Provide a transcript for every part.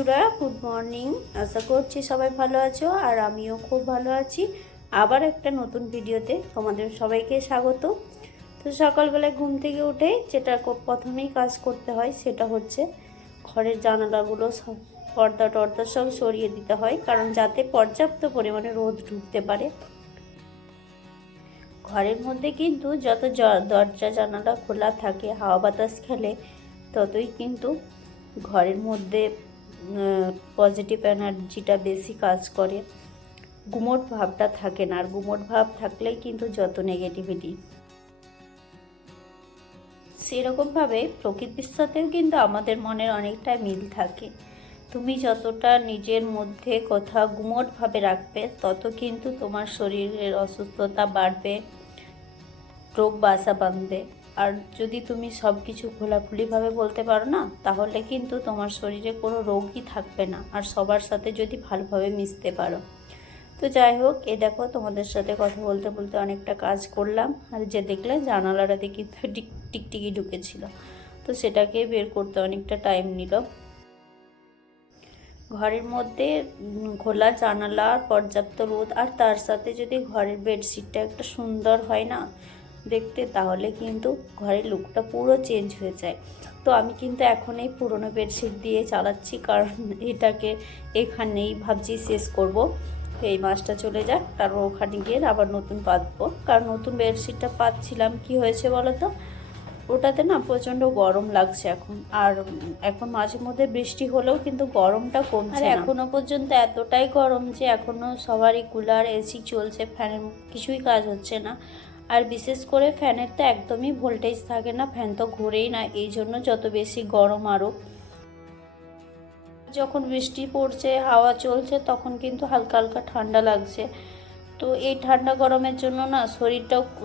বন্ধুরা, good morning. আশা করছি সবাই ভালো আছো আর আমিও খুব ভালো আছি। আবার একটা নতুন ভিডিওতে তোমাদের সবাইকে স্বাগত। তো সকালবেলায় ঘুম থেকে উঠে যেটা প্রথমেই কাজ করতে হয় সেটা হচ্ছে ঘরের জানালাগুলো সব পর্দা টর্দা সব সরিয়ে দিতে হয়, কারণ যাতে পর্যাপ্ত পরিমাণে রোদ ঢুকতে পারে। ঘরের মধ্যে কিন্তু যত দরজা জানালা খোলা থাকে, হাওয়া বাতাস খেলে ততই কিন্তু ঘরের মধ্যে পজিটিভ এনার্জিটা বেশি কাজ করে, গুমোট ভাবটা থাকে না। আর গুমোট ভাব থাকলেই কিন্তু যত নেগেটিভিটি। সেরকমভাবে প্রকৃতির সাথেও কিন্তু আমাদের মনের অনেকটা মিল থাকে। তুমি যতটা নিজের মধ্যে কথা গুমোটভাবে রাখবে তত কিন্তু তোমার শরীরের অসুস্থতা বাড়বে, রোগ বাসা বাঁধবে। আর যদি তুমি সব কিছু খোলাখুলিভাবে বলতে পারো না, তাহলে কিন্তু তোমার শরীরে কোনো রোগই থাকবে না। আর সবার সাথে যদি ভালোভাবে মিশতে পারো। তো যাই হোক, দেখো তোমাদের সাথে কথা বলতে বলতে অনেকটা কাজ করলাম। আর যে দেখলে জানালাটাতে কিন্তু টিকটিকি ঢুকেছিল, তো সেটাকে বের করতে অনেকটা টাইম নিল। ঘরের মধ্যে খোলা জানালা, পর্যাপ্ত রোদ, আর তার সাথে যদি ঘরের বেডশিটটা একটা সুন্দর হয় না দেখতে, তাহলে কিন্তু ঘরের লুকটা পুরো চেঞ্জ হয়ে যায়। তো আমি কিন্তু এখন এই পুরনো বেডশিট দিয়ে চালাচ্ছি, কারণ এটাকে এখানেই ভাবছি শেষ করব। এই মাসটা চলে যাক, তারপর ওখানে গিয়ে আবার নতুন পাতবো। কারণ নতুন বেডশিটটা পাতছিলাম, কি হয়েছে বলো তো, ওটাতে না প্রচণ্ড গরম লাগছে এখন। আর এখন মাঝে মধ্যে বৃষ্টি হলেও কিন্তু গরমটা কমছে না। এখনো পর্যন্ত এতটাই গরম যে এখনো সবারই কুলার এসি চলছে, ফ্যানের কিছুই কাজ হচ্ছে না। আর বিশেষ করে ফ্যানের তো একদমই ভোল্টেজ থাকে না, ফ্যান তো ঘুরেই না, এই জন্য যত বেশি গরম। আরও যখন বৃষ্টি পড়ছে, হাওয়া চলছে, তখন কিন্তু হালকা হালকা ঠান্ডা লাগছে। তো এই ঠান্ডা গরমের জন্য না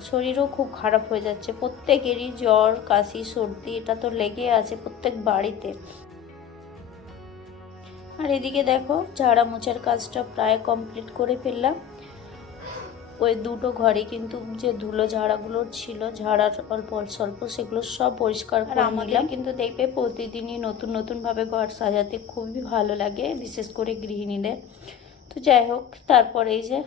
শরীরও খুব খারাপ হয়ে যাচ্ছে। প্রত্যেকেরই জ্বর, কাশি, সর্দি এটা তো লেগে আছে প্রত্যেক বাড়িতে। আর এদিকে দেখো, ঝাড়া মোছার কাজটা প্রায় কমপ্লিট করে ফেললাম। ওই দুটো ঘরে কিন্তু যে ধুলো ঝাড়াগুলো ছিল, ঝাড়ার অল্প স্বল্প, সেগুলো সব পরিষ্কার করে নিলাম। কিন্তু দেখবে প্রতিদিনই নতুন নতুনভাবে ঘর সাজাতে খুবই ভালো লাগে, বিশেষ করে গৃহিণীদের। তো যাই হোক, তারপরে এই যে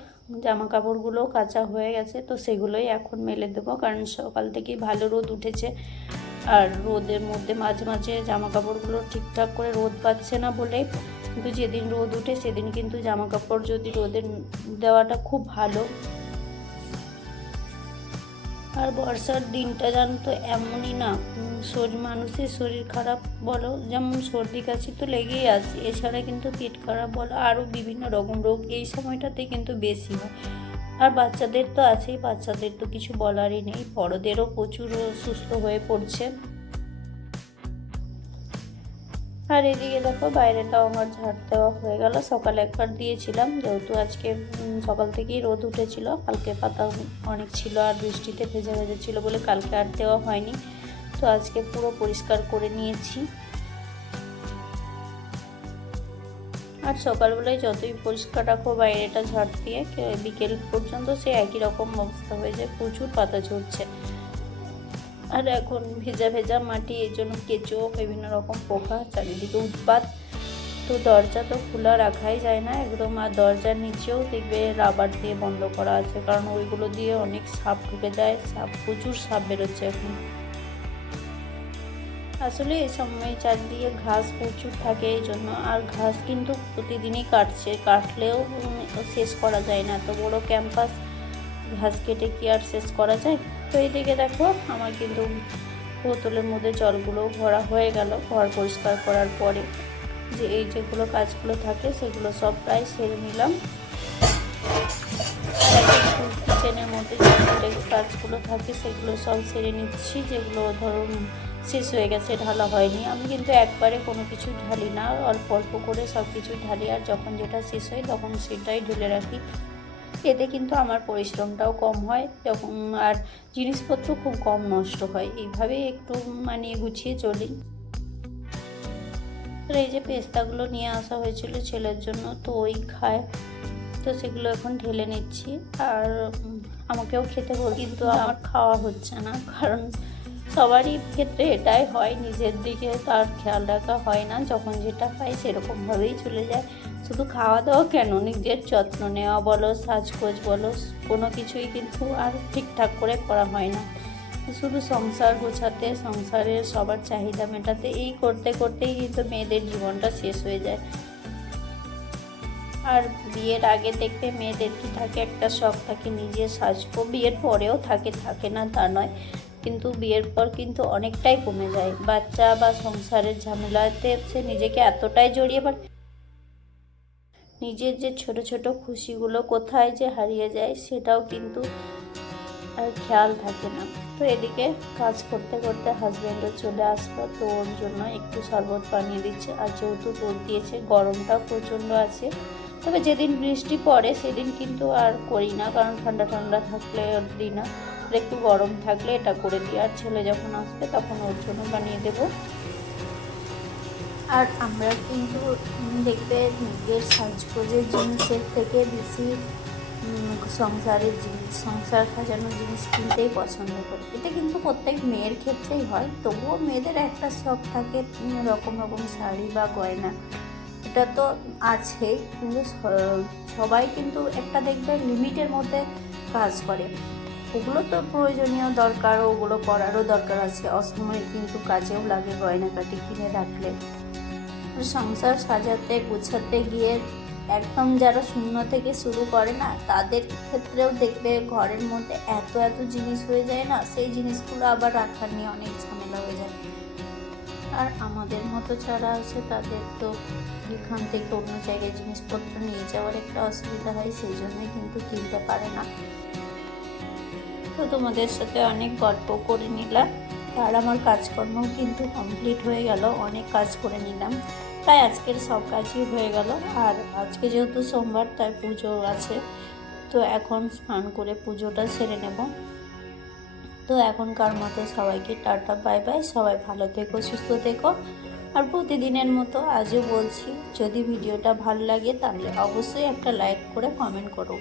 জামা কাপড়গুলো কাচা হয়ে গেছে, তো সেগুলোই এখন মেলে দেবো, কারণ সকাল থেকেই ভালো রোদ উঠেছে। আর রোদের মধ্যে মাঝে মাঝে জামা কাপড়গুলো ঠিকঠাক করে রোদ পাচ্ছে না বলে, কিন্তু যেদিন রোদ উঠে সেদিন কিন্তু জামা কাপড় যদি রোদে দেওয়াটা খুব ভালো। আর বর্ষার দিনটা জানো তো এমনই না, মানুষের শরীর খারাপ বলো, যেমন সর্দি কাশি তো লেগেই আছে, এছাড়া কিন্তু পেট খারাপ বলো, আরও বিভিন্ন রকম রোগ এই সময়টাতে কিন্তু বেশি হয়। আর বাচ্চাদের তো আছেই, বাচ্চাদের তো কিছু বলারই নেই, বড়দেরও প্রচুর সুস্থ হয়ে পড়ছে। আর এদিকে দেখো, বাইরেটাও আমার ঝাড় দেওয়া হয়ে গেল। সকালে একবার দিয়েছিলাম, যেহেতু আজকে সকাল থেকেই রোদ উঠেছিল, কালকে পাতা অনেক ছিল আর বৃষ্টিতে ভেজা ভেজা ছিল বলে কালকে আর দেওয়া হয়নি। তো আজকে পুরো পরিষ্কার করে নিয়েছি। আর সকালবেলায় যতই পরিষ্কার রাখো বাইরেটা ঝাড় দিয়ে, বিকেল পর্যন্ত সে একই রকম অবস্থা হয়ে যায়, প্রচুর পাতা ঝরছে। আর এখন ভেজা ভেজা মাটি, এই জন্য কেঁচো, বিভিন্ন রকম পোকা, চারিদিকে উৎপাত। তো দরজা তো খোলা রাখাই যায় না একদম। আর দরজার নিচেও দেখবে রাবার দিয়ে বন্ধ করা আছে, কারণ ওইগুলো দিয়ে অনেক সাপ ঢুকে যায়, প্রচুর সাপ বেরোচ্ছে এখন। আসলে এই সময় চারদিকে ঘাস প্রচুর থাকে এই জন্য। আর ঘাস কিন্তু প্রতিদিনই কাটলেও শেষ করা যায় না, এত বড় ক্যাম্পাস, ঘাস কেটে কি আর শেষ করা যায়। তো এইদিকে দেখো, আমার কিন্তু বোতলের মধ্যে জলগুলো ভরা হয়ে গেল ঘর পরিষ্কার করার পরে। যে এই যেগুলো কাজগুলো থাকে সেগুলো সব প্রায় সেরে নিলাম। কিচেনের মধ্যে যে কাজগুলো থাকে সেগুলো সব সেরে নিচ্ছি, যেগুলো ধরুন শেষ হয়ে গেছে, ঢালা হয়নি। আমি কিন্তু একবারে কোনো কিছু ঢালি না, অল্প অল্প করে সব কিছু ঢালি, আর যখন যেটা শেষ হয় তখন সেটাই ঢেলে রাখি। এতে কিন্তু আমার পরিশ্রমটাও কম হয় যখন, আর জিনিসপত্র খুব কম নষ্ট হয়। এইভাবেই একটু মানিয়ে গুছিয়ে চলি। আর এই যে পেস্তাগুলো নিয়ে আসা হয়েছিল ছেলের জন্য, তো ওই খায়, তো সেগুলো এখন ঢেলে নিচ্ছি। আর আমাকেও খেতে বল, কিন্তু আমার খাওয়া হচ্ছে না, কারণ সবারই ক্ষেত্রে এটাই হয়, নিজের দিকে তার খেয়াল রাখা হয় না, যখন যেটা পাই সেরকমভাবেই চলে যায়। শুধু খাওয়া দাওয়া কেন, নিজের যত্ন নেওয়া বলো, সাজগোজ বলো, কোনো কিছুই কিন্তু আর ঠিকঠাক করে করা হয় না। শুধু সংসার গোছাতে, সংসারের সবার চাহিদা মেটাতে, এই করতে করতেই কিন্তু মেয়েদের জীবনটা শেষ হয়ে যায়। আর বিয়ের আগে দেখবে মেয়েদের কি থাকে, একটা শখ থাকে নিজে সাজবো, বিয়ের পরেও থাকে না তা নয়, কিন্তু বিয়ের পর কিন্তু অনেকটাই কমে যায়। বাচ্চা বা সংসারের ঝামেলাতে সে নিজেকে এতটাই জড়িয়ে পড়ে, নিজের যে ছোট ছোট খুশিগুলো কোথায় যে হারিয়ে যায় সেটাও কিন্তু আর খেয়াল থাকে না। তো এদিকে কাজ করতে করতে হাজব্যান্ডও চলে আসলো, তো ওর জন্য একটু শরবত বানিয়ে দিচ্ছে। আর যেহেতু রোদ দিয়েছে, গরমটাও প্রচণ্ড আছে, তবে যেদিন বৃষ্টি পড়ে সেদিন কিন্তু আর করি না, কারণ ঠান্ডা ঠান্ডা থাকলে দিই না, একটু গরম থাকলে এটা করে দিই। আর ছেলে যখন আসবে তখন ওর জন্য বানিয়ে দেবো। আর আমরা কিন্তু দেখবে নিজের সাজগোজের জিনিসের থেকে বেশি সংসারের জিনিস, সংসার সাজানোর জিনিস কিনতেই পছন্দ করি। এটা কিন্তু প্রত্যেক মেয়ের ক্ষেত্রেই হয়, তবুও মেয়েদের একটা শখ থাকে রকম রকম শাড়ি বা গয়না, এটা তো আছেই, কিন্তু সবাই কিন্তু একটা দেখবে লিমিটের মধ্যে কাজ করে। ওগুলো তো প্রয়োজনীয় দরকার, ওগুলো করারও দরকার আছে, অসময়ে কিন্তু কাজেও লাগে গয়নাকাটি কিনে রাখলে। সংসার সাজাতে গোছাতে গিয়ে একদম যারা শূন্য থেকে শুরু করে না, তাদের ক্ষেত্রেও দেখবে ঘরের মধ্যে এত এত জিনিস হয়ে যায় না, সেই জিনিসগুলো আবার রাখার নিয়ে অনেক ঝামেলা হয়ে যায়। আর আমাদের মতো যারা আছে তাদের তো এখান থেকে অন্য জায়গায় জিনিসপত্র নিয়ে যাওয়ার একটা অসুবিধা হয়, সেই জন্যই কিন্তু কিনতে পারে না। তো তোমাদের সাথে অনেক গল্প করে নিলাম, আর আমার কাজকর্মও কিন্তু কমপ্লিট হয়ে গেল, অনেক কাজ করে নিলাম, তাই আজকের সব কাজই হয়ে গেল। আর আজকে যেহেতু সোমবার, তাই পুজো আছে, তো এখন স্নান করে পুজোটা সেরে নেব। তো এখনকার মতো সবাইকে টাটা বাই বাই, সবাই ভালো থেকো, সুস্থ থেকো। আর প্রতিদিনের মতো আজও বলছি, যদি ভিডিওটা ভালো লাগে তাহলে অবশ্যই একটা লাইক করে কমেন্ট করো।